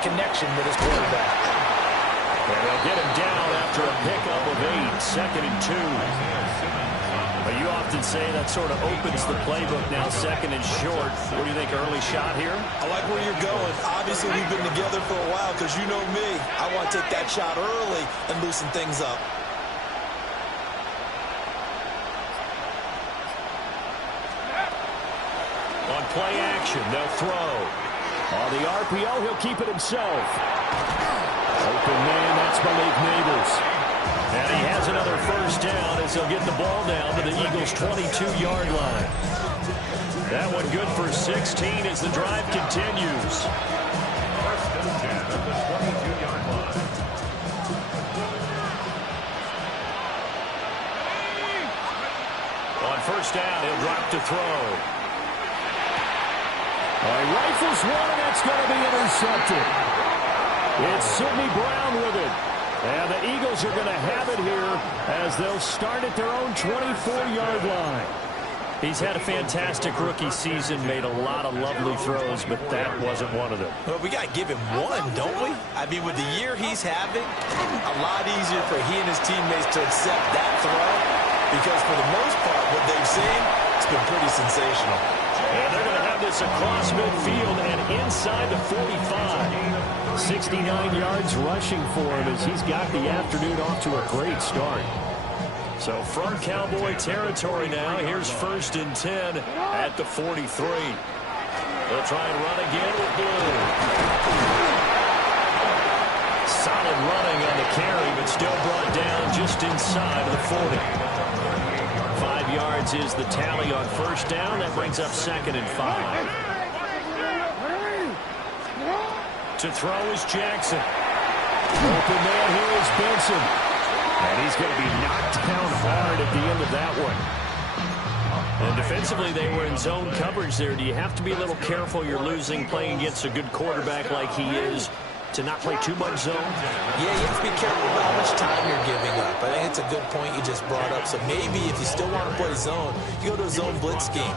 great connection with his quarterback. And they'll get him down after a pickup of 8, 2nd and 2. But you often say that sort of opens the playbook now, 2nd and short. What do you think, early shot here? I like where you're going. Obviously, we've been together for a while because you know me. I want to take that shot early and loosen things up. On play action, they'll throw. On the RPO, he'll keep it himself. Open man, that's Malik Nabers. And he has another first down as he'll get the ball down to the Eagles' 22-yard line. That one good for 16 as the drive continues. First and 10 at the 22-yard line. On first down, he'll drop to throw. He rifles one, and it's going to be intercepted. It's Sidney Brown with it. And the Eagles are going to have it here as they'll start at their own 24-yard line. He's had a fantastic rookie season, made a lot of lovely throws, but that wasn't one of them. Well, we got to give him one, don't we? I mean, with the year he's having, a lot easier for he and his teammates to accept that throw because for the most part, what they've seen, it's been pretty sensational. And they're going to have this across midfield and inside the 45. 69 yards rushing for him as he's got the afternoon off to a great start. So from Cowboy territory now, here's 1st and 10 at the 43. They'll try and run again with Blue. Solid running on the carry, but still brought down just inside of the 40. 5 yards is the tally on first down. That brings up 2nd and 5. To throw is Jackson. Open man here is Benson. And he's going to be knocked down hard at the end of that one. And defensively, they were in zone coverage there. Do you have to be a little careful? You're losing playing against a good quarterback like he is to not play too much zone? Yeah, you have to be careful about how much time you're giving up. I think it's a good point you just brought up. So maybe if you still want to play zone, you go to a zone blitz scheme.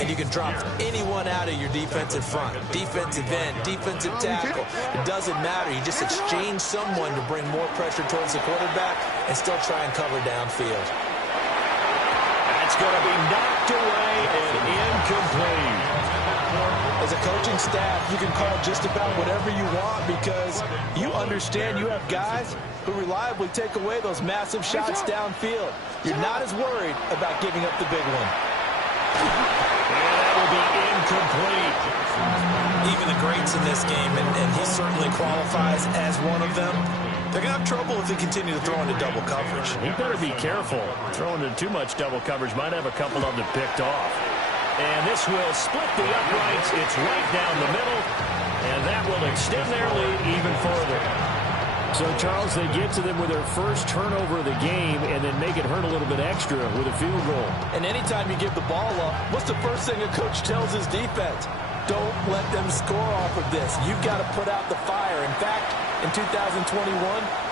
And you can drop anyone out of your defensive front, defensive end, defensive tackle. It doesn't matter. You just exchange someone to bring more pressure towards the quarterback and still try and cover downfield. That's going to be knocked away and incomplete. As a coaching staff, you can call just about whatever you want because you understand you have guys who reliably take away those massive shots downfield. You're not as worried about giving up the big one. And that will be incomplete. Even the greats in this game, and he certainly qualifies as one of them, they're going to have trouble if they continue to throw into double coverage. He better be careful. Throwing into too much double coverage might have a couple of them picked off. And this will split the uprights. It's right down the middle, and that will extend their lead even further. So, Charles, they get to them with their first turnover of the game and then make it hurt a little bit extra with a field goal. And anytime you give the ball up, what's the first thing a coach tells his defense? Don't let them score off of this. You've got to put out the fire. In fact, in 2021,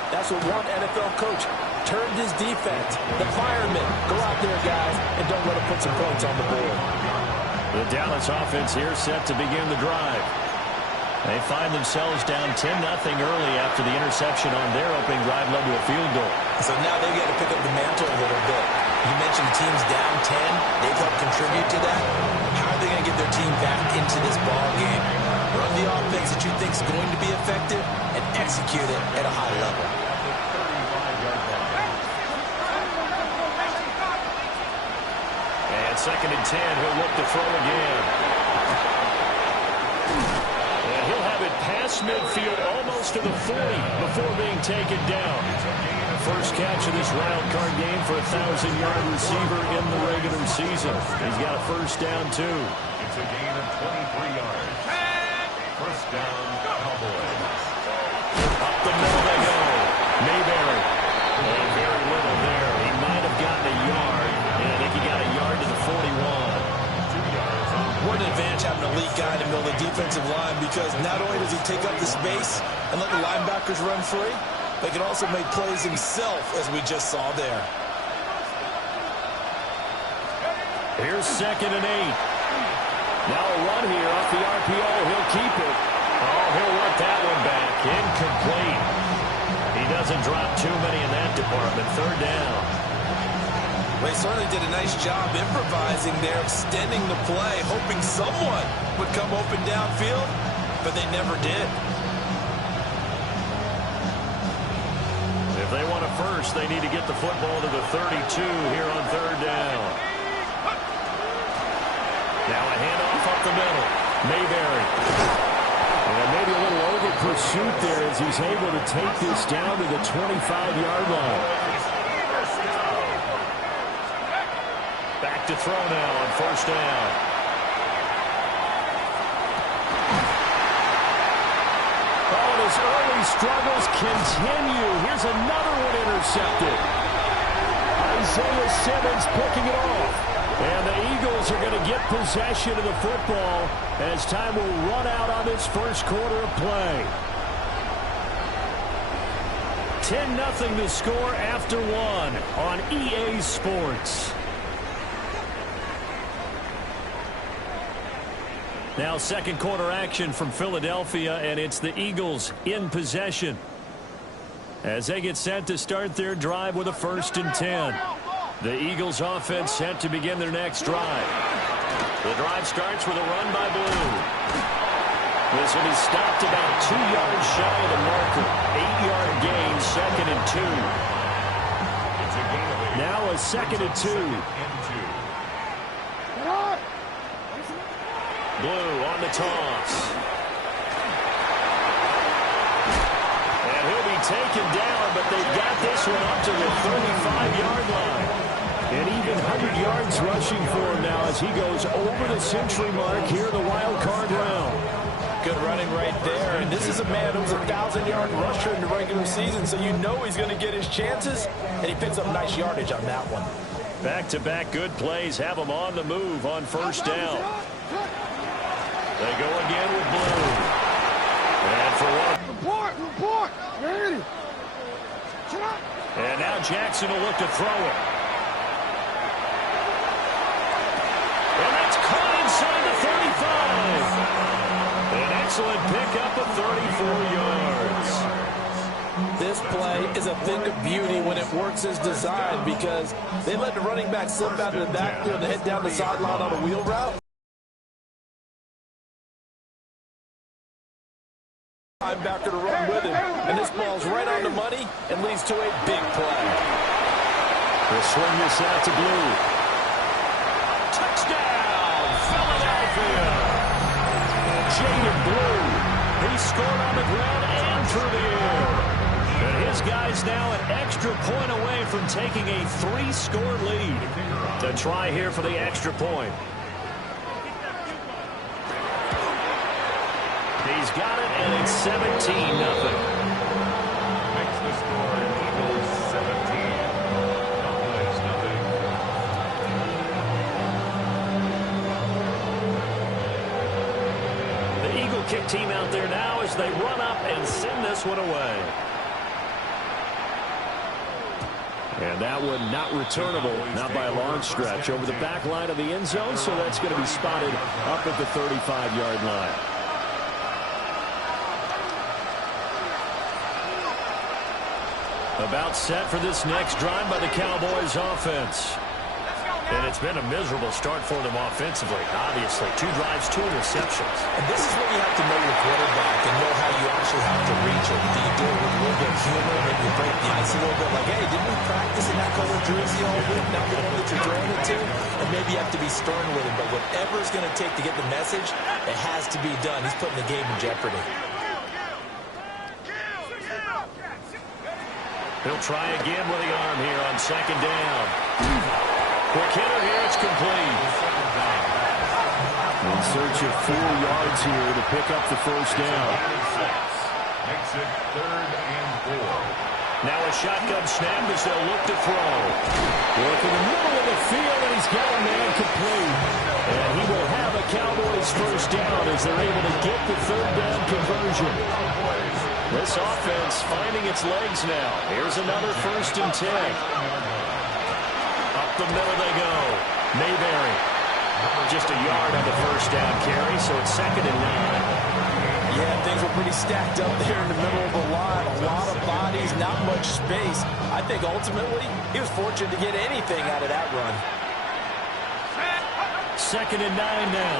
that's what one NFL coach turned his defense. The firemen. Go out there, guys, and don't let them put some points on the board. The Dallas offense here set to begin the drive. They find themselves down 10-0 early after the interception on their opening drive led to a field goal. So now they've got to pick up the mantle a little bit. You mentioned teams down 10. They've helped contribute to that. How are they going to get their team back into this ball game? Run the offense that you think is going to be effective and execute it at a high level. And 2nd and 10, he'll look to throw again. And he'll have it past midfield almost to the 40 before being taken down. First catch of this wild card game for a 1,000-yard receiver in the regular season. He's got a first down, too. It's a gain of 23 yards. First down, Cowboys. Up the middle they go. Mayberry. And very little there. He might have gotten a yard. And I think he got a yard to the 41. 2 yards on What an advantage having an elite guy to build a defensive line because not only does he take up the space and let the linebackers run free, but he can also make plays himself, as we just saw there. Here's 2nd and 8. Now a run here off the RPO. He'll keep it. Oh, he'll work that one back. third down. They certainly did a nice job improvising there, extending the play, hoping someone would come open downfield, but they never did. If they want a first, they need to get the football to the 32 here on third down. Now a handoff up the middle. Mayberry. And maybe a little over pursuit there as he's able to take this down to the 25-yard line. Back to throw now on first down. Oh, and his early struggles continue. Here's another one intercepted. Isaiah Simmons picking it off. And the Eagles are going to get possession of the football as time will run out on this first quarter of play. 10-0 the score after one on EA Sports. Now second quarter action from Philadelphia, and it's the Eagles in possession as they get set to start their drive with a 1st and 10. The Eagles offense set to begin their next drive. The drive starts with a run by Blue. This one is stopped about 2 yards shy of the marker. 8-yard gain, 2nd and 2. Now a 2nd and 2. Blue on the toss. And he'll be taken down, but they've got this one up to the 35-yard line. And even 100 yards rushing for him now as he goes over the century mark here in the wild card round. Good running right there. And this is a man who's a 1,000-yard rusher in the regular season, so you know he's going to get his chances, and he picks up nice yardage on that one. Back-to-back good plays have him on the move on first down. They go again with Blue. And for one. Report. Ready. And now Jackson will look to throw it. And that's caught inside the 35. An excellent pickup of 34 yards. This play is a thing of beauty when it works as designed because they let the running back slip out of the backfield and head down the sideline on a wheel route. Linebacker to run with him, and this ball's right on the money and leads to a big play. They'll swing this out to Blue. Touchdown, Philadelphia! Jaden Blue. He scored on the ground and through the air. And his guy's now an extra point away from taking a 3-score lead. The try here for the extra point. He's got it, and it's 17-0. Makes the score Eagles 17. Cowboys nothing. The Eagle kick team out there now as they run up and send this one away. And that one not returnable, not by a long stretch, over the back line of the end zone, so that's going to be spotted up at the 35-yard line. About set for this next drive by the Cowboys offense. And it's been a miserable start for them offensively. Obviously, 2 drives, 2 interceptions. And this is where you have to know your quarterback and know how you actually have to reach him. Do you do it with a little bit of humor? Maybe you break the ice a little bit like, hey, didn't we practice in that color jersey all week? Not the one that you're throwing it to? And maybe you have to be stern with him. But whatever it's going to take to get the message, it has to be done. He's putting the game in jeopardy. He'll try again with the arm here on second down. Quick hitter here, it's complete. In search of 4 yards here to pick up the first down. Makes it 3rd and 4. Now a shotgun snap as they'll look to throw. Work in the middle of the field, and he's got a man complete. And he will have a Cowboys first down as they're able to get the 3rd down conversion. This offense finding its legs now. Here's another 1st and 10. Up the middle they go. Mayberry. Just a yard on the first down carry, so it's 2nd and 9. Yeah, things were pretty stacked up there in the middle of the line. A lot of bodies, not much space. I think ultimately he was fortunate to get anything out of that run. 2nd and 9 now.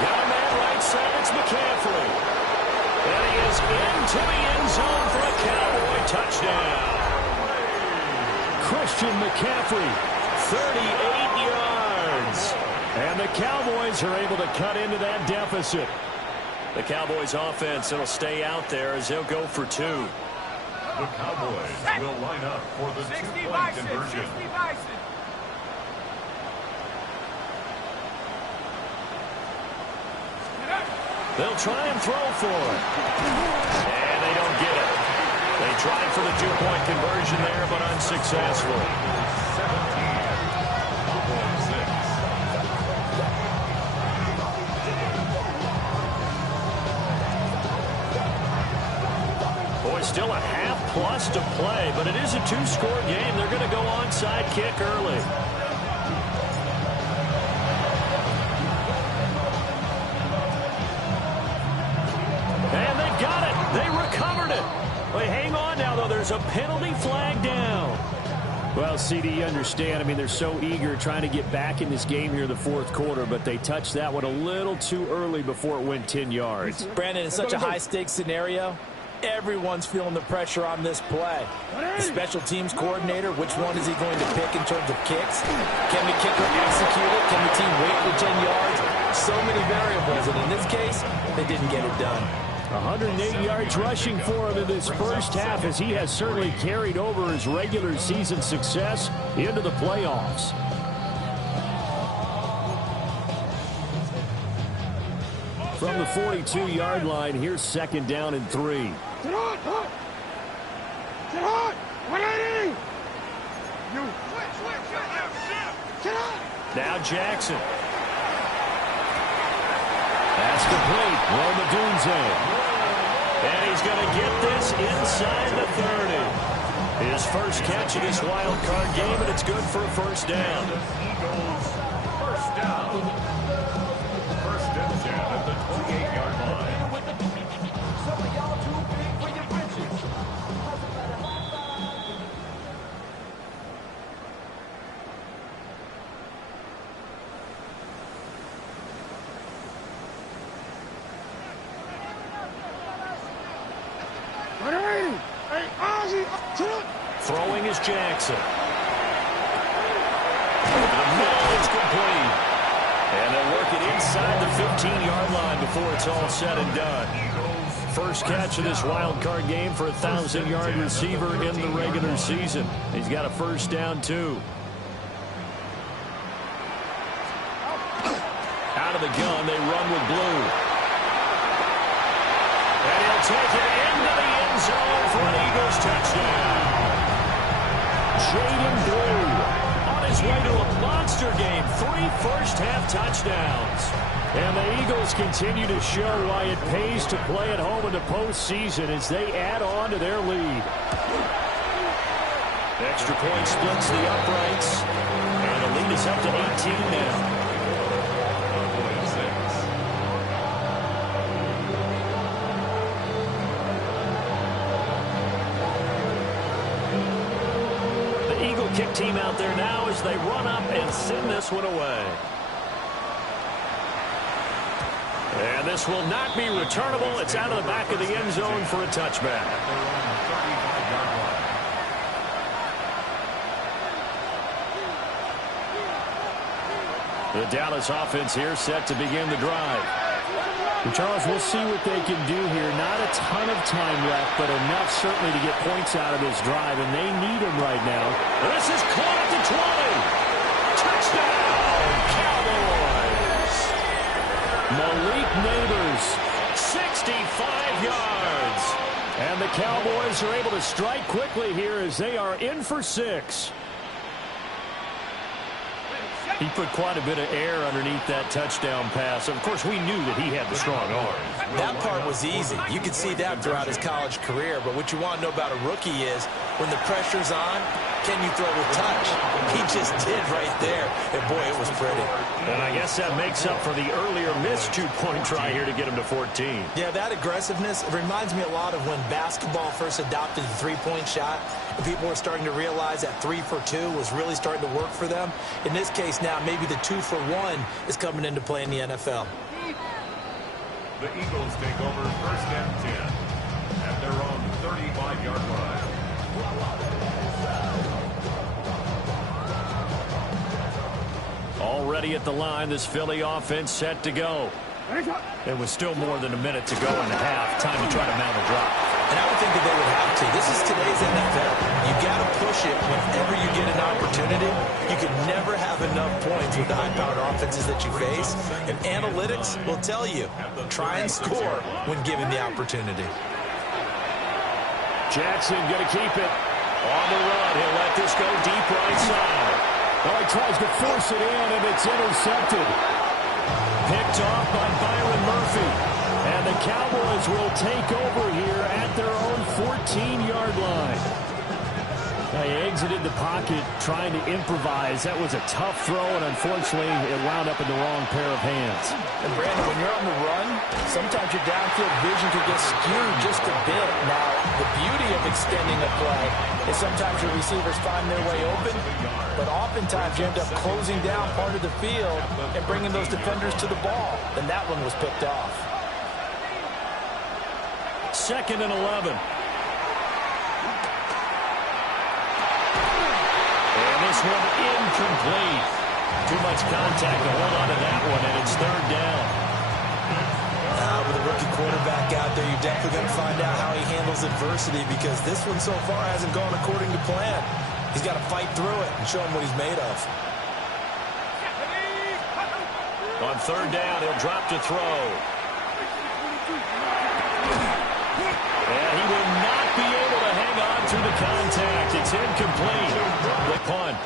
Got a man right side. It's McCaffrey. And he is into the end zone for a Cowboy touchdown. Christian McCaffrey, 38 yards. And the Cowboys are able to cut into that deficit. The Cowboys offense will stay out there as they'll go for 2. The Cowboys will line up for the 2-point conversion. They'll try and throw for it. And they don't get it. They tried for the 2-point conversion there, but unsuccessful. 17. Cowboys 6. Boy, still a half plus to play, but it is a 2-score game. They're going to go onside kick early. And they got it. They recovered it. Wait, hang on now, though. There's a penalty flag down. Well, CD, you understand. I mean, they're so eager trying to get back in this game here in the 4th quarter, but they touched that one a little too early before it went 10 yards. Brandon, it's such a high-stakes scenario. Everyone's feeling the pressure on this play. The special teams coordinator, which one is he going to pick in terms of kicks? Can the kicker execute it? Can the team wait for 10 yards? So many variables, and in this case, they didn't get it done. 108 yards rushing for him in this first half, as he has certainly carried over his regular season success into the playoffs. From the 42-yard line, here's 2nd down and 3. Now Jackson. That's complete. Rome Odunze. And he's going to get this inside the 30. His first catch of this wild card game, and it's good for a first down. Eagles first down. 1st and 10 at the 28-yard line. Throwing is Jackson. The middle is complete. And they'll work it inside the 15-yard line before it's all said and done. First catch of this wild card game for a 1,000-yard receiver in the regular season. He's got a first down, too. Out of the gun, they run with Blue. And he'll take it into the end zone for an Eagles touchdown. Jaden Blue on his way to a monster game. 3 first-half touchdowns. And the Eagles continue to show why it pays to play at home in the postseason as they add on to their lead. Extra point splits the uprights. And the lead is up to 18 now. Kick team out there now as they run up and send this one away. And this will not be returnable. It's out of the back of the end zone for a touchback. The Dallas offense here set to begin the drive. And Charles, we'll see what they can do here. Not a ton of time left, but enough certainly to get points out of this drive, and they need them right now. This is caught at the 20. Touchdown, Cowboys. Malik Neighbors, 65 yards. And the Cowboys are able to strike quickly here as they are in for 6. He put quite a bit of air underneath that touchdown pass. Of course, we knew that he had the strong arm. That part was easy. You could see that throughout his college career. But what you want to know about a rookie is when the pressure's on, can you throw with touch? He just did right there. And, boy, it was pretty. And I guess that makes up for the earlier missed two-point try here to get him to 14. Yeah, that aggressiveness, it reminds me a lot of when basketball first adopted the three-point shot. And people were starting to realize that 3 for 2 was really starting to work for them. In this case now, maybe the 2 for 1 is coming into play in the NFL. The Eagles take over 1st and 10 at their own 35-yard line. Already at the line, this Philly offense set to go. It was still more than a minute to go in the half. Time to try to mount a drop. And I would think that they would have to. This is today's NFL. You got to push it whenever you get an opportunity. You can never have enough points with the high-powered offenses that you face. And analytics will tell you, try and score when given the opportunity. Jackson going to keep it on the run. He'll let this go deep right side. Oh, he tries to force it in, and it's intercepted. Picked off by Byron Murphy. And the Cowboys will take over here at their own 14-yard line. They exited the pocket trying to improvise. That was a tough throw, and unfortunately, it wound up in the wrong pair of hands. And, Brandon, when you're on the run, sometimes your downfield vision can get skewed just a bit. Now, the beauty of extending a play is sometimes your receivers find their way open, but oftentimes you end up closing down part of the field and bringing those defenders to the ball. And that one was picked off. 2nd and 11. And this one incomplete. Too much contact to hold on to that one, and it's 3rd down. With a rookie quarterback out there, you're definitely going to find out how he handles adversity, because this one so far hasn't gone according to plan. He's got to fight through it and show him what he's made of. On 3rd down, he'll drop to throw. And he will not be able to hang on to the contact. It's incomplete. The punt.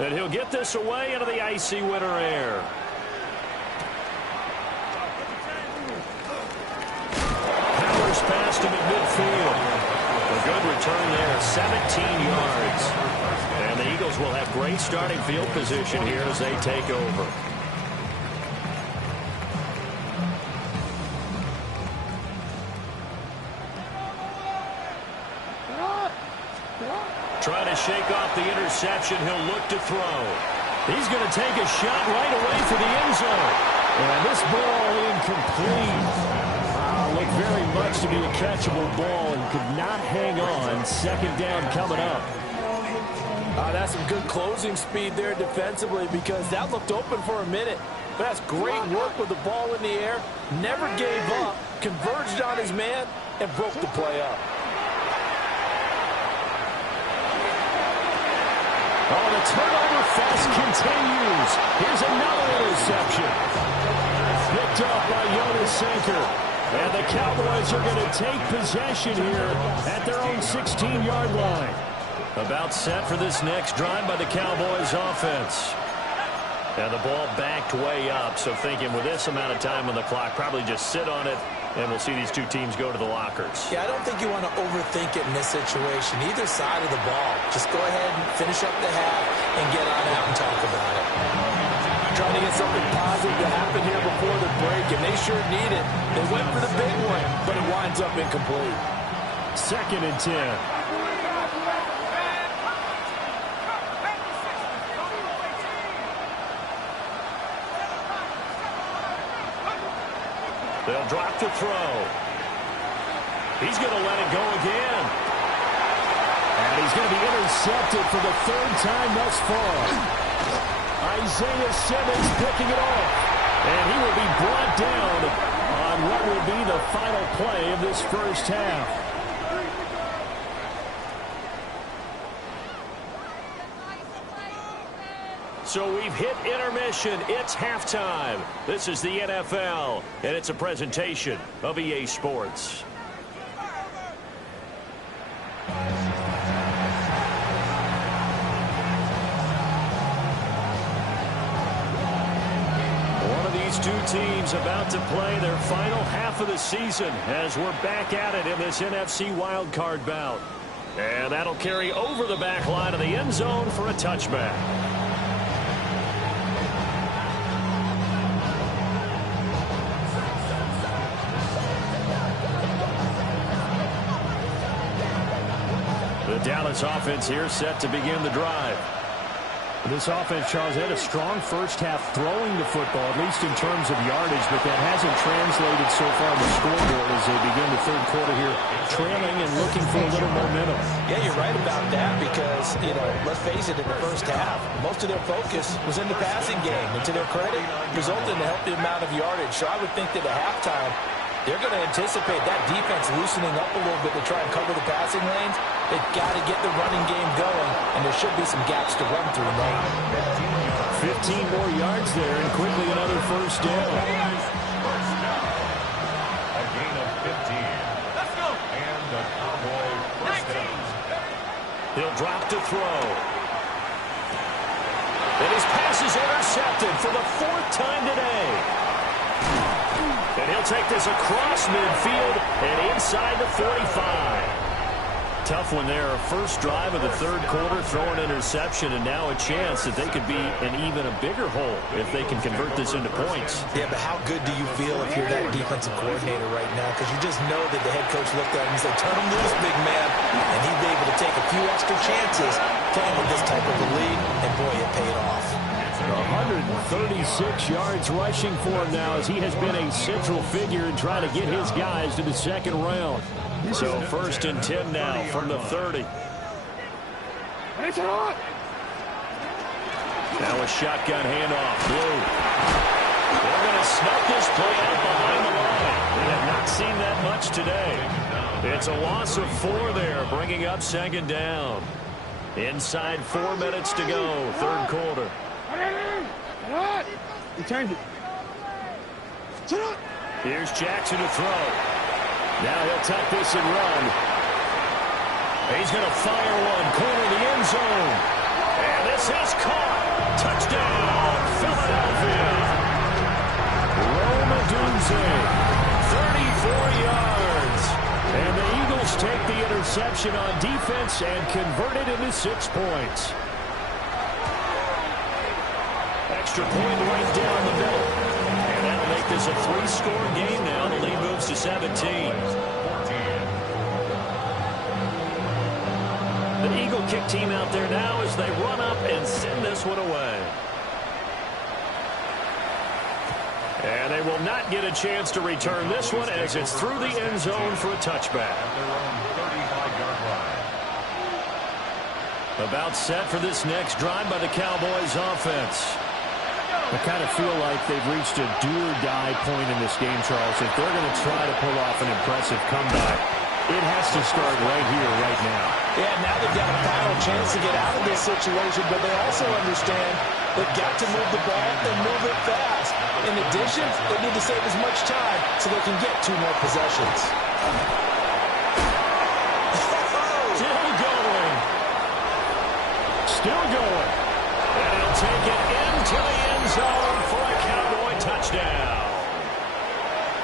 And he'll get this away into the icy winter air. Powers past him at midfield. A good return there, 17 yards. And the Eagles will have great starting field position here as they take over. Trying to shake off the interception. He'll look to throw. He's going to take a shot right away for the end zone. And this ball incomplete. Looked very much to be a catchable ball and could not hang on. 2nd down coming up. That's some good closing speed there defensively, because that looked open for a minute. But that's great work with the ball in the air. Never gave up. Converged on his man and broke the play up. Oh, the turnover fest continues. Here's another interception. Picked off by Jonas Sinker. And the Cowboys are going to take possession here at their own 16-yard line. About set for this next drive by the Cowboys offense. And the ball backed way up, so thinking with this amount of time on the clock, probably just sit on it, and we'll see these two teams go to the lockers. Yeah, I don't think you want to overthink it in this situation. Either side of the ball. Just go ahead and finish up the half and get on out and talk about it. Trying to get something positive to happen here before the break, and they sure need it. They went for the big one, but it winds up incomplete. 2nd and 10. They'll drop to throw. He's going to let it go again. And he's going to be intercepted for the 3rd time thus far. Isaiah Simmons picking it off. And he will be brought down on what will be the final play of this first half. So we've hit intermission. It's halftime. This is the NFL, and it's a presentation of EA Sports. One of these two teams about to play their final half of the season as we're back at it in this NFC wildcard bout. And that'll carry over the back line of the end zone for a touchback. The Dallas offense here set to begin the drive. This offense, Charles, had a strong first half throwing the football, at least in terms of yardage, but that hasn't translated so far on the scoreboard as they begin the third quarter here, trailing and looking for a little momentum. Yeah, you're right about that because, let's face it, in the first half, most of their focus was in the passing game. And to their credit, resulted in a healthy amount of yardage. So I would think that at halftime, they're going to anticipate that defense loosening up a little bit to try and cover the passing lanes. They've got to get the running game going, and there should be some gaps to run through now. 15 more yards there, and quickly another first down. A gain of 15. Let's go. And the Cowboy first down. He'll drop to throw. And his pass is intercepted for the fourth time today. And he'll take this across midfield and inside the 45. Tough one there. First drive of the third quarter, throw an interception, and now a chance that they could be in even a bigger hole if they can convert this into points. Yeah, but how good do you feel if you're that defensive coordinator right now? Because you just know that the head coach looked at him and said, turn him loose, big man. And he'd be able to take a few extra chances playing with this type of a lead, and boy, it paid off. 136 yards rushing for him now as he has been a central figure in trying to get his guys to the second round. So first and 10 now from the 30. Now a shotgun handoff. Blue. They're going to snuff this play out behind the line. They have not seen that much today. It's a loss of 4 there, bringing up second down. Inside 4 minutes to go, third quarter. Here's Jackson to throw. Now he'll tuck this and run. He's going to fire one, corner the end zone. And this is caught. Touchdown, Philadelphia. Rome Odunze, 34 yards. And the Eagles take the interception on defense and convert it into 6 points. Extra point right down the middle. And that'll make this a 3-score game now. The lead moves to 17. The Eagle kick team out there now as they run up and send this one away. And they will not get a chance to return this one as it's through the end zone for a touchback. About set for this next drive by the Cowboys offense. I kind of feel like they've reached a do-or-die point in this game, Charles. If they're going to try to pull off an impressive comeback, it has to start right here, right now. Yeah, now they've got a final chance to get out of this situation, but they also understand they've got to move the ball and move it fast. In addition, they need to save as much time so they can get 2 more possessions. Still going. Still going. And he'll take it into the end zone for a Cowboy touchdown.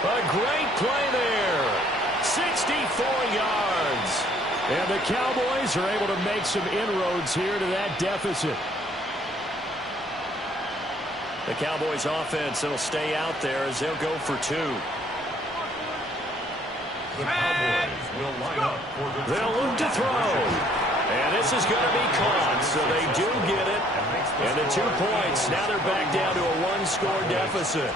A great play there. 64 yards. And the Cowboys are able to make some inroads here to that deficit. The Cowboys offense, it'll stay out there as they'll go for 2. The Cowboys will line up for the They'll look to throw. And this is going to be caught, so they do get it. And the 2 points, now they're back down to a 1-score deficit.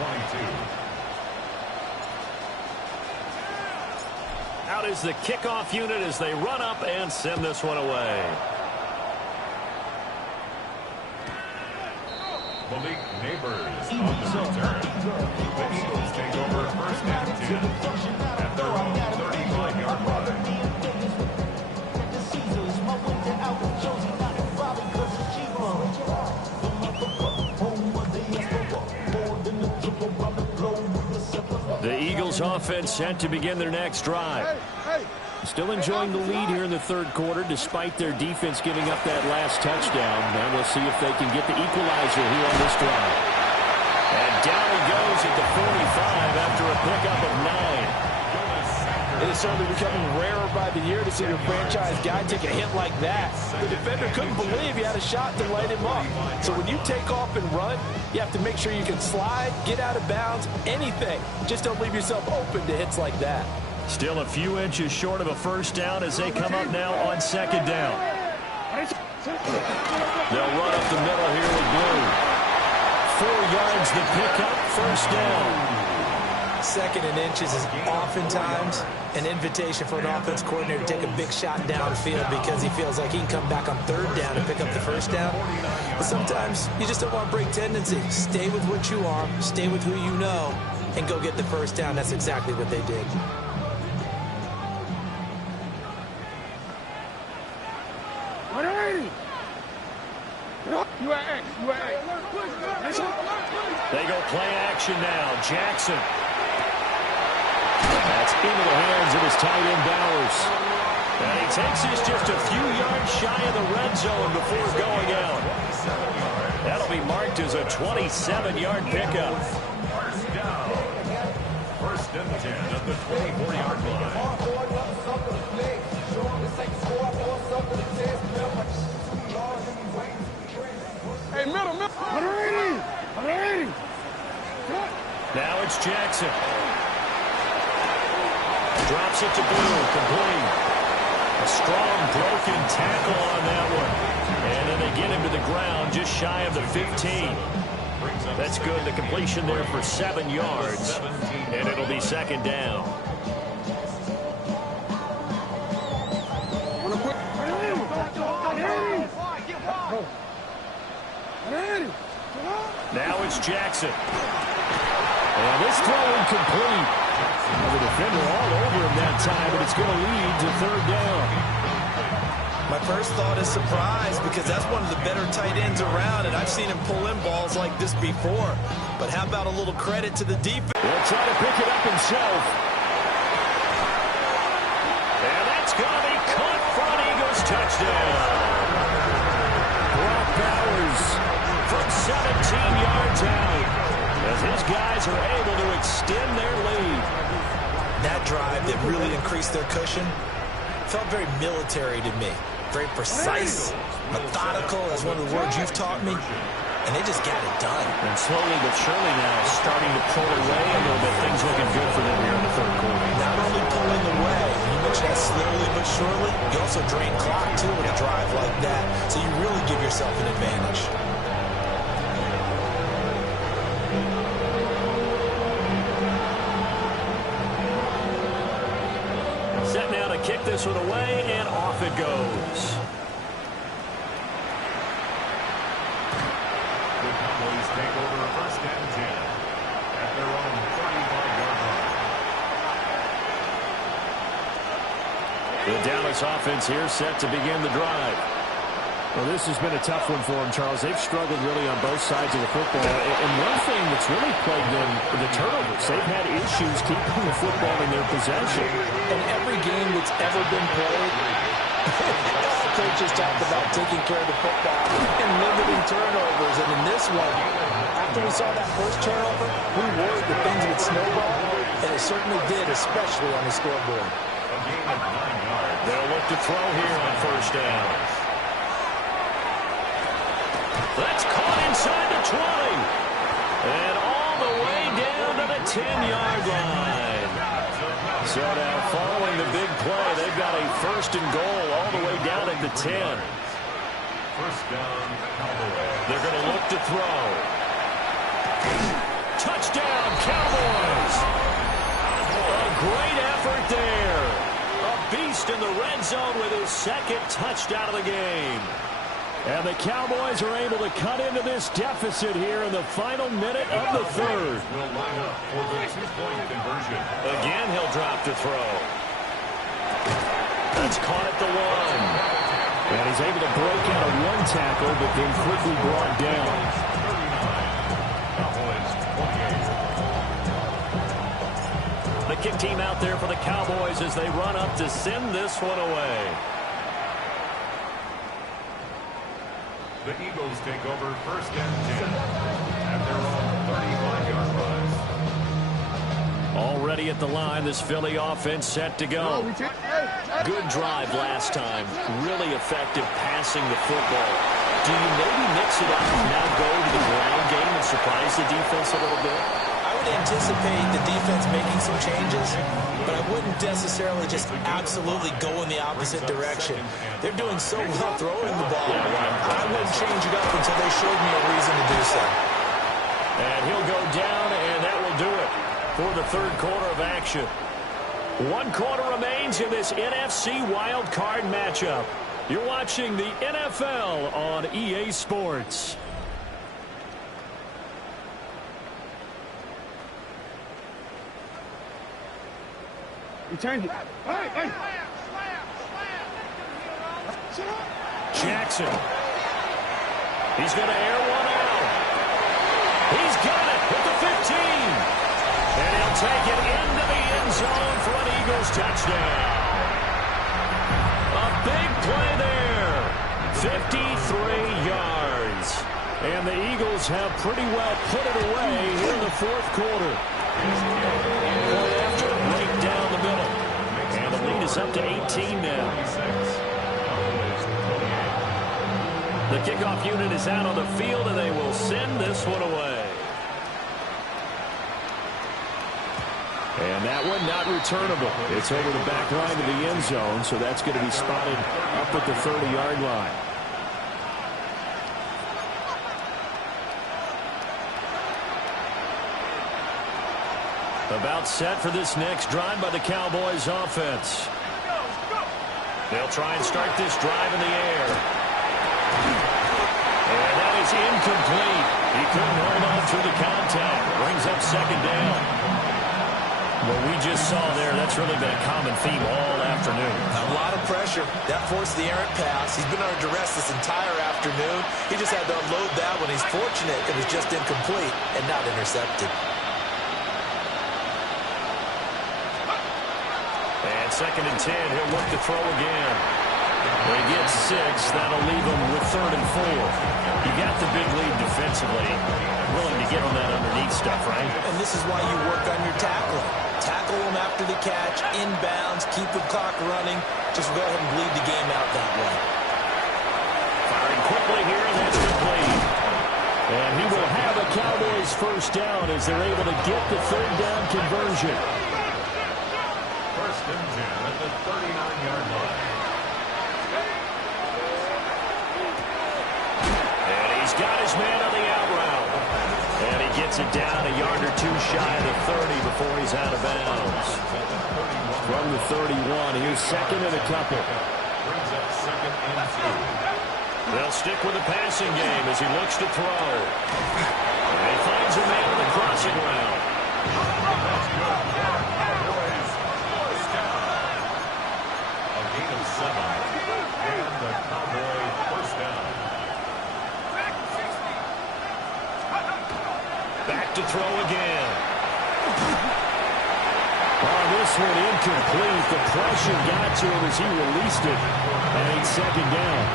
Out is the kickoff unit as they run up and send this one away. Malik Neighbors on the return. The Eagles take over first and 10 at their own 35-yard line. The Eagles offense set to begin their next drive. Still enjoying the lead here in the third quarter despite their defense giving up that last touchdown. And we'll see if they can get the equalizer here on this drive. And down he goes at the 45 after a pickup of 9. It is certainly becoming rarer by the year to see your franchise guy take a hit like that. The defender couldn't believe he had a shot to light him up. So when you take off and run, you have to make sure you can slide, get out of bounds, anything. Just don't leave yourself open to hits like that. Still a few inches short of a first down as they come up now on second down. They'll run up the middle here with Blue. 4 yards the pickup, first down. Second and inches is oftentimes an invitation for an offense coordinator to take a big shot downfield because he feels like he can come back on third down and pick up the first down. But sometimes you just don't want to break tendency. Stay with what you are, stay with who you know, and go get the first down. That's exactly what they did. They go play action now. Jackson. That's into the hands of his tight end, Bowers. And he takes this just a few yards shy of the red zone before going out. That'll be marked as a 27-yard pickup. First down. First and 10 at the 24-yard line. Hey, middle. 180. Now it's Jackson. Drops it to Blue, complete. A strong broken tackle on that one. And then they get him to the ground just shy of the 15. That's good. The completion there for 7 yards. And it'll be second down. Now it's Jackson. And this throw incomplete. The defender all over him that time, but it's going to lead to third down. My first thought is surprise because that's one of the better tight ends around, and I've seen him pull in balls like this before. But how about a little credit to the defense? He'll try to pick it up himself. And that's going to be caught for an Eagles touchdown. Brock Bowers from 17 yards out as his guys are able to extend their lead. That drive that really increased their cushion felt very military to me. Very precise, methodical, that's one of the words you've taught me. And they just got it done. And slowly but surely now starting to pull away a little bit. Things looking good for them here in the third quarter. Not only pulling away, you mentioned that slowly but surely, you also drain clock too with a drive like that. So you really give yourself an advantage. Set now to kick this one away, and off it goes. The Cowboys take over first and 10 at their own 35-yard line. The Dallas offense here set to begin the drive. Well, this has been a tough one for them, Charles. They've struggled really on both sides of the football. And one thing that's really plagued them, the turnovers. They've had issues keeping the football in their possession. In every game that's ever been played, coaches talk about taking care of the football and limiting turnovers. And in this one, after we saw that first turnover, we worried that things would snowball. And it certainly did, especially on the scoreboard. A gain of 9 yards. They'll look to throw here on first down. That's caught inside the 20. And all the way down to the 10-yard line. So now following the big play, they've got a first and goal all the way down at the 10. First down, Cowboys. They're going to look to throw. Touchdown, Cowboys. A great effort there. A beast in the red zone with his second touchdown of the game. And the Cowboys are able to cut into this deficit here in the final minute of the third. Will line up for the two-point conversion. Again, he'll drop to throw. That's caught at the 1. And he's able to break out of one tackle, but then quickly brought down. 39. Cowboys 28. The kick team out there for the Cowboys as they run up to send this one away. The Eagles take over first and 10 at their own 35-yard line. Already ready at the line. This Philly offense set to go. Good drive last time. Really effective passing the football. Do you maybe mix it up and now go to the ground game and surprise the defense a little bit? I would anticipate the defense making some changes, but I wouldn't necessarily just absolutely go in the opposite direction. They're doing so well throwing the ball. I wouldn't change it up until they showed me a reason to do so. And he'll go down, and that will do it for the third quarter of action. 1 quarter remains in this NFC Wild Card matchup. You're watching the NFL on EA Sports. You turned it. Hey. Jackson. He's going to air one out. He's got it with the 15. And he'll take it into the end zone for an Eagles touchdown. A big play there. 53 yards. And the Eagles have pretty well put it away here in the fourth quarter. After right down the middle. And the lead is up to 18 now. The kickoff unit is out on the field, and they will send this one away. And that one not returnable. It's over the back line of the end zone, so that's going to be spotted up at the 30-yard line. About set for this next drive by the Cowboys offense. They'll try and start this drive in the air. And that is incomplete. He couldn't hold on through the contact. Brings up second down. What we just saw there, that's really been a common theme all afternoon. A lot of pressure. That forced the errant pass. He's been under duress this entire afternoon. He just had to unload that one. He's fortunate it was just incomplete and not intercepted. And 2nd and 10, he'll look to throw again. They get 6. That'll leave them with 3rd and 4. You got the big lead defensively. Willing to get on that underneath stuff, right? And this is why you work on your tackling. Tackle them after the catch, inbounds, keep the clock running. Just go ahead and bleed the game out that way. Firing quickly here, and that's complete. And he will have a Cowboys first down as they're able to get the 3rd down conversion. 1st and 10 at the 39-yard line. And he's got his man on the out route. And he gets it down a yard or 2 shy of the 30 before he's out of bounds. From the 31, here's 2nd and a couple. Brings up 2nd and 2. They'll stick with the passing game as he looks to throw. And he finds a man on the crossing route. That's good. Cowboys first down. A gain of 7. And the Cowboys first down. Back to throw again. On this one, incomplete. The pressure got to him as he released it. And it's 2nd down.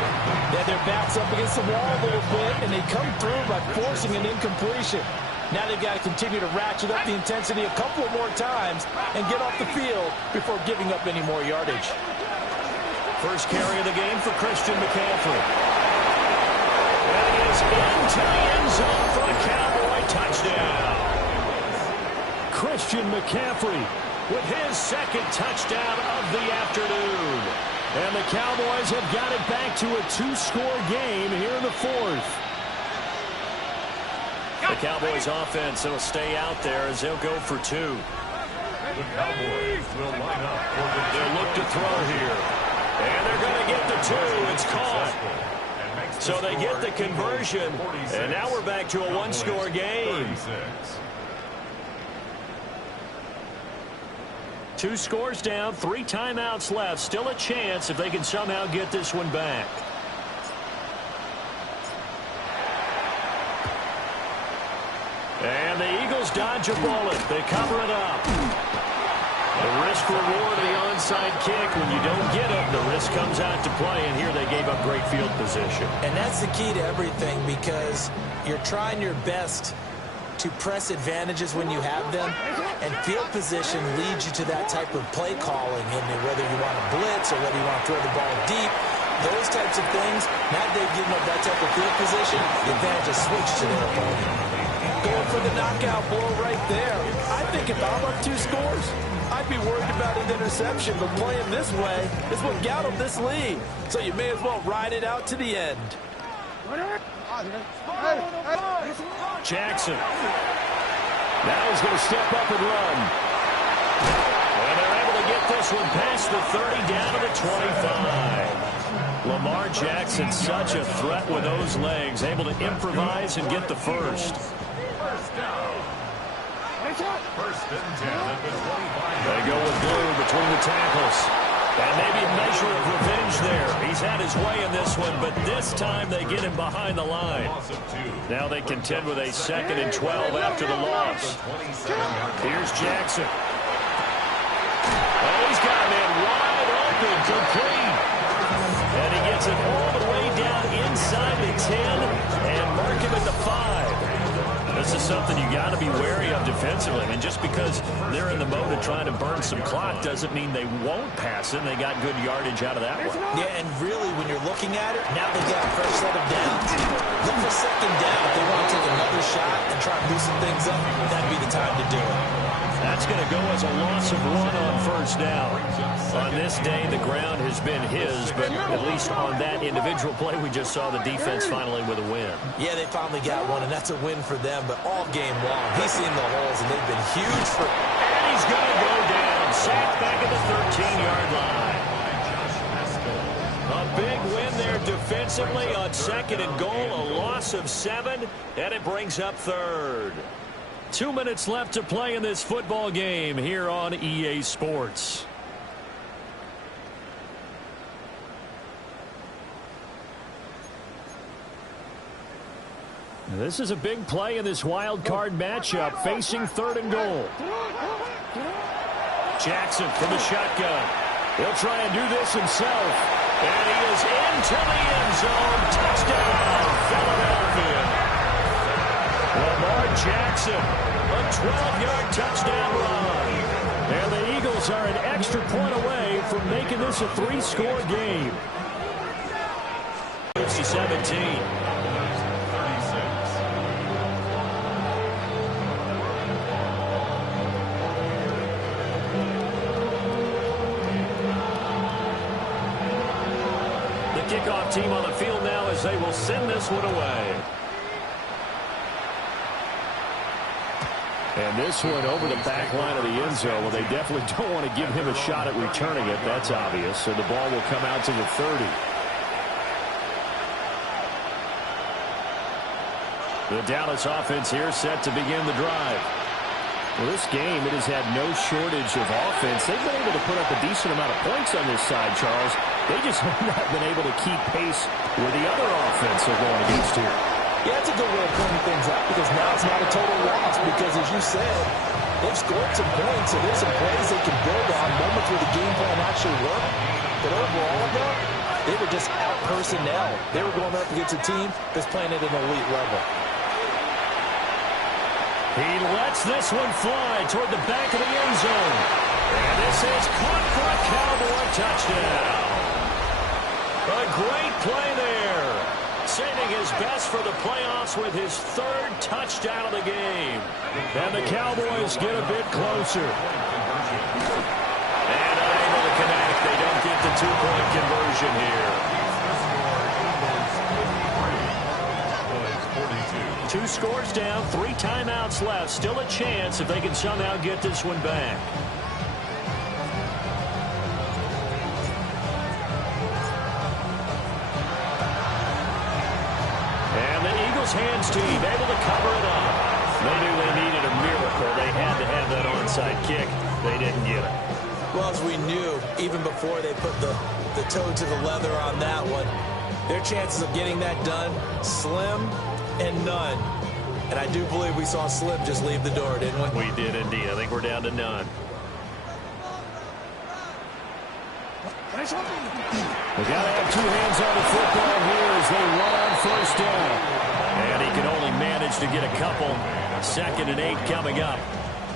Yeah, their back's up against the wall a little bit, and they come through by forcing an incompletion. Now they've got to continue to ratchet up the intensity a couple of more times and get off the field before giving up any more yardage. First carry of the game for Christian McCaffrey. And he is into the end zone for a Cowboy touchdown. Christian McCaffrey with his 2nd touchdown of the afternoon. And the Cowboys have got it back to a 2-score game here in the 4th. The Cowboys offense will stay out there as they'll go for 2. The Cowboys will line up for the They'll look to throw here. And they're going to get the 2. It's caught. So they get the conversion. And now we're back to a 1-score game. 2 scores down, 3 timeouts left. Still a chance if they can somehow get this one back. And the Eagles dodge a bullet. They cover it up. The risk-reward of the onside kick. When you don't get it, the risk comes out to play. And here they gave up great field position. And that's the key to everything, because you're trying your best to press advantages when you have them, and field position leads you to that type of play calling, and whether you want to blitz or whether you want to throw the ball deep, those types of things. Now they've given up that type of field position, the advantage is switched to their opponent. Going for the knockout blow right there. I think if I'm up 2 scores, I'd be worried about an interception, but playing this way is what got them this lead. So you may as well ride it out to the end. Jackson. Now he's going to step up and run. And they're able to get this one past the 30 down to the 25. Lamar Jackson, such a threat with those legs, able to improvise and get the first. First and 10 at the 25. They go with Blue between the tackles. And maybe a measure of revenge there. He's had his way in this one, but this time they get him behind the line. Now they contend with a 2nd and 12 after the loss. Here's Jackson. Oh, he's got him in wide open, complete. And he gets it all the way down inside the 10 and mark him at the 5. This is something you got to be wary of defensively. And just because they're in the mode of trying to burn some clock doesn't mean they won't pass it. And they got good yardage out of that one. Yeah, and really, when you're looking at it, now they've got a fresh set of downs. Look for 2nd down. If they want to take another shot and try and loosen things up, that'd be the time to do it. That's going to go as a loss of 1 on 1st down. On this day, the ground has been his, but at least on that individual play, we just saw the defense finally with a win. Yeah, they finally got one, and that's a win for them, but all game long, he's seen the holes, and they've been huge for... And he's going to go down, sacked back at the 13-yard line. A big win there defensively on 2nd and goal, a loss of 7, and it brings up 3rd. 2 minutes left to play in this football game here on EA Sports. This is a big play in this wild card matchup, facing 3rd and goal. Jackson from the shotgun. He'll try and do this himself. And he is into the end zone. Touchdown, Philadelphia. Lamar Jackson, a 12-yard touchdown run. And the Eagles are an extra point away from making this a 3-score game. 17. The kickoff team on the field now as they will send this one away. And this one over the back line of the end zone. Well, they definitely don't want to give him a shot at returning it. That's obvious. So the ball will come out to the 30. The Dallas offense here set to begin the drive. Well, this game, it has had no shortage of offense. They've been able to put up a decent amount of points on this side, Charles. They just have not been able to keep pace with the other offense they're going against here. Yeah, it's a good way of pointing things out because now it's not a total loss because, as you said, they've scored some points, so there's some plays they can build on, moments where the game plan actually worked. But overall, though, they were just out personnel. They were going up against a team that's playing at an elite level. He lets this one fly toward the back of the end zone. And this is caught for a Cowboy touchdown. A great play there. Saving his best for the playoffs with his 3rd touchdown of the game. And the Cowboys get a bit closer. And unable to connect. They don't get the 2-point conversion here. 2 scores down, 3 timeouts left. Still a chance if they can somehow get this one back. And the Eagles hands team able to cover it up. They knew they needed a miracle. They had to have that onside kick. They didn't get it. Well, as we knew, even before they put the toe to the leather on that one, their chances of getting that done, slim and none. And I do believe we saw Slim just leave the door, didn't we? We did indeed. I think we're down to none. We got to have 2 hands on the football here as they run on 1st down. And he can only manage to get a couple. 2nd and 8 coming up.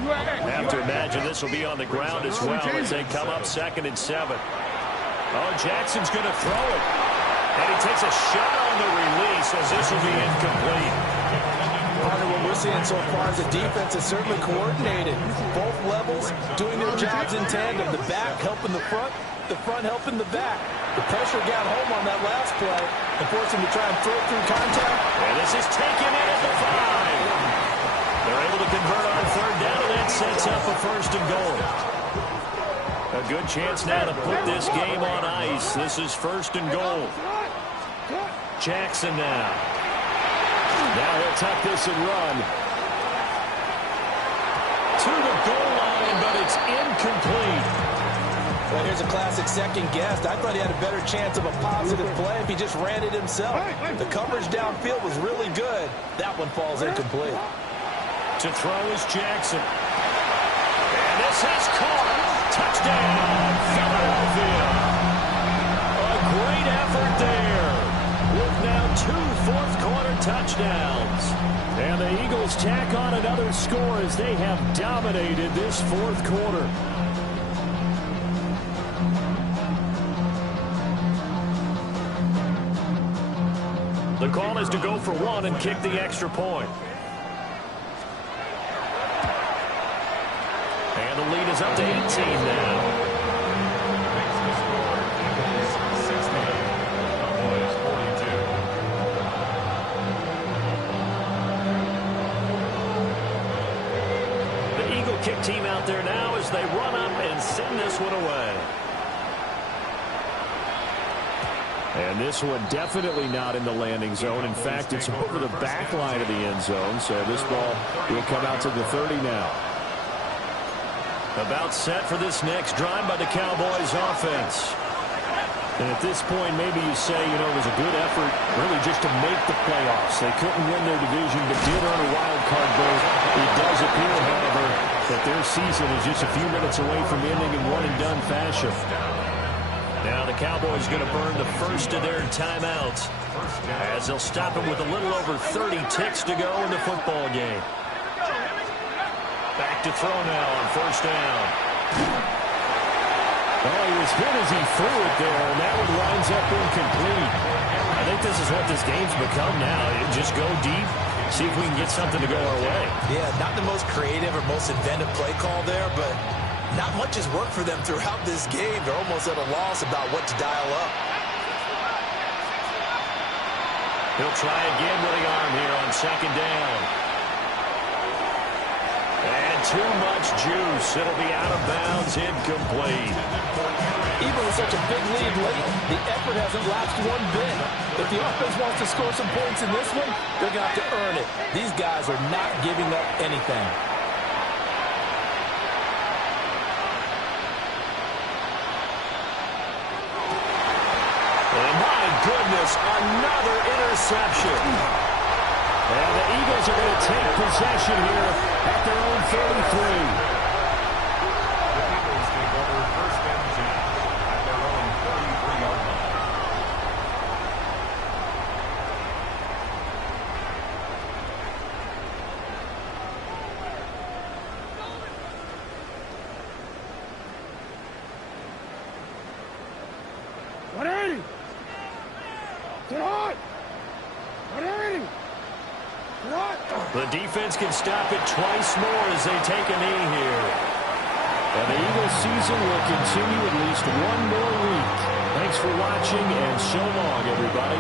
I have to imagine this will be on the ground as well as they come up 2nd and 7. Oh, Jackson's going to throw it. And he takes a shot on the release as this will be incomplete. Partner, what we're seeing so far is the defense is certainly coordinated. Both levels doing their jobs in tandem. The back helping the front helping the back. The pressure got home on that last play and forced him to try and throw it through contact. And this is taken in at the 5. They're able to convert on 3rd down, and that sets up a 1st and goal. A good chance now to put this game on ice. This is 1st and goal. Jackson now. Now he'll tuck this and run. To the goal line, but it's incomplete. Well, here's a classic second guess. I thought he had a better chance of a positive play if he just ran it himself. The coverage downfield was really good. That one falls incomplete. To throw is Jackson. And this is caught. Touchdown, Philadelphia. A great effort there. With now 2 fourth-quarter touchdowns. And the Eagles tack on another score as they have dominated this 4th quarter. The call is to go for 1 and kick the extra point. And the lead is up to 18 now. The Eagle kick team out there now as they run up and send this one away. And this one definitely not in the landing zone. In fact, it's over the back line of the end zone. So this ball will come out to the 30 now. About set for this next drive by the Cowboys offense. And at this point, maybe you say, it was a good effort really just to make the playoffs. They couldn't win their division, but did earn a wild card berth. It does appear, however, that their season is just a few minutes away from ending in one-and-done fashion. Now the Cowboys going to burn the first of their timeouts as they'll stop him with a little over 30 ticks to go in the football game. Back to throw now on 1st down. Oh, he was hit as he threw it there, and that one winds up incomplete. I think this is what this game's become now. Just go deep, see if we can get something to go our way. Yeah, not the most creative or most inventive play call there, but not much has worked for them throughout this game. They're almost at a loss about what to dial up. He'll try again with the arm here on 2nd down. And too much juice. It'll be out of bounds, incomplete. Even with such a big lead late, the effort hasn't lapsed one bit. If the offense wants to score some points in this one, they're going to have to earn it. These guys are not giving up anything. Goodness, another interception. And the Eagles are going to take possession here at their own 33. The Eagles take over 1st and 10 at their own 33-yard line. The defense can stop it twice more as they take a knee here. And the Eagles season will continue at least one more week. Thanks for watching, and so long, everybody.